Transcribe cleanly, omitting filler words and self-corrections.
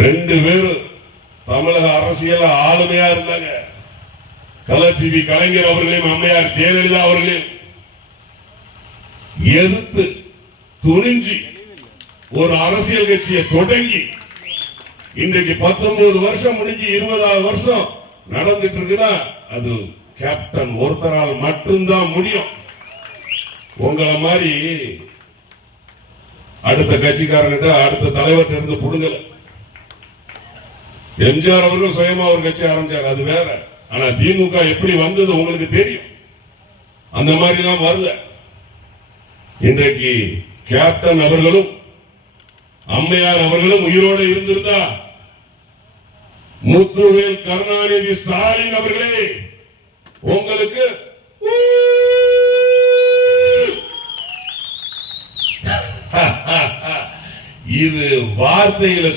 ரெண்டு பேரும் தமிழக அரசியல் ஆளுமையா இருந்தாங்க. கலைச்செல்வி கலைஞர் அவர்களையும் அம்மையார் ஜெயலலிதா அவர்களையும் எதிர்த்து துணிஞ்சு ஒரு அரசியல் கட்சியை தொடங்கி இன்றைக்கு 19 வருஷம் முடிஞ்சு 20வது வருஷம் நடந்துட்டு இருக்குன்னா அது கேப்டன் ஒருத்தரால் மட்டும்தான் முடியும். உங்களை மாதிரி அடுத்த கட்சிக்காரங்கிட்ட அடுத்த தலைவர் இருந்து புடுங்கல. எம்ஜிஆர் அவர்கள் சுயமா ஒரு கட்சி ஆரம்பிச்சார், அது வேற. ஆனா திமுக எப்படி வந்தது உங்களுக்கு தெரியும். அந்த மாதிரி எல்லாம் வரல. இன்றைக்கு கேப்டன் அவர்களும் அம்மையார் அவர்களும் உயிரோடு இருந்திருந்தா முத்துவேல் கருணாநிதி ஸ்டாலின் அவர்களே உங்களுக்கு இது வார்த்தையில